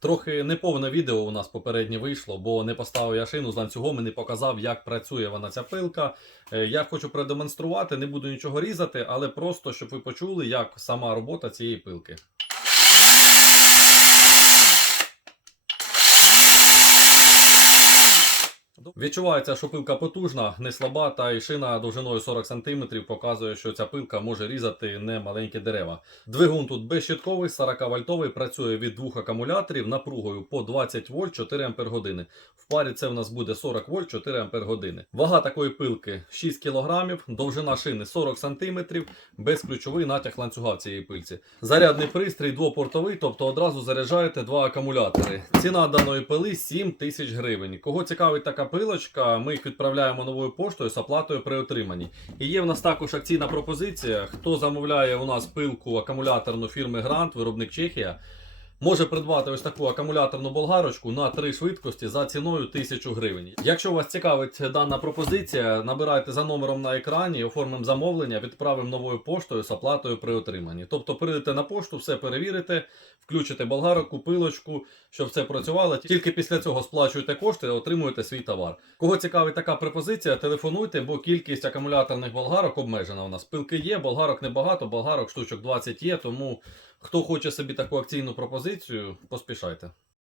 Трохи неповне відео у нас попереднє вийшло, бо не поставив я шину з ланцюгом і не показав, як працює вона ця пилка. Е, Я хочу продемонструвати, не буду нічого різати, але просто щоб ви почули, як сама робота цієї пилки. Відчувається, що пилка потужна, не слаба, та й шина довжиною 40 см показує, що ця пилка може різати не маленькі дерева. Двигун тут безщитковий, 40 вольтовий, працює від двох акумуляторів напругою по 20 вольт 4 ампер години. В парі це в нас буде 40 вольт 4 ампер години. Вага такої пилки 6 кг, довжина шини 40 см, безключовий натяг ланцюга в цієї пильці. Зарядний пристрій двопортовий, тобто одразу заряджаєте два акумулятори. Ціна даної пили 7 тисяч гривень. Кого цікавить така пилочка, ми їх відправляємо новою поштою з оплатою при отриманні. І є в нас також акційна пропозиція. Хто замовляє у нас пилку акумуляторну фірми Грант, виробник Чехія. Може придбати ось таку акумуляторну болгарочку на три швидкості за ціною 1000 гривень. Якщо вас цікавить дана пропозиція, набирайте за номером на екрані, оформимо замовлення, відправимо новою поштою з оплатою при отриманні. Тобто прийдете на пошту, все перевірите, включите болгарку, пилочку, щоб все працювало. Тільки після цього сплачуєте кошти, отримуєте свій товар. Кого цікавить така пропозиція, телефонуйте, бо кількість акумуляторних болгарок обмежена у нас. Пилки є, болгарок небагато, болгарок штучок 20 є, тому хто хоче собі таку акційну пропозицію, поспішайте.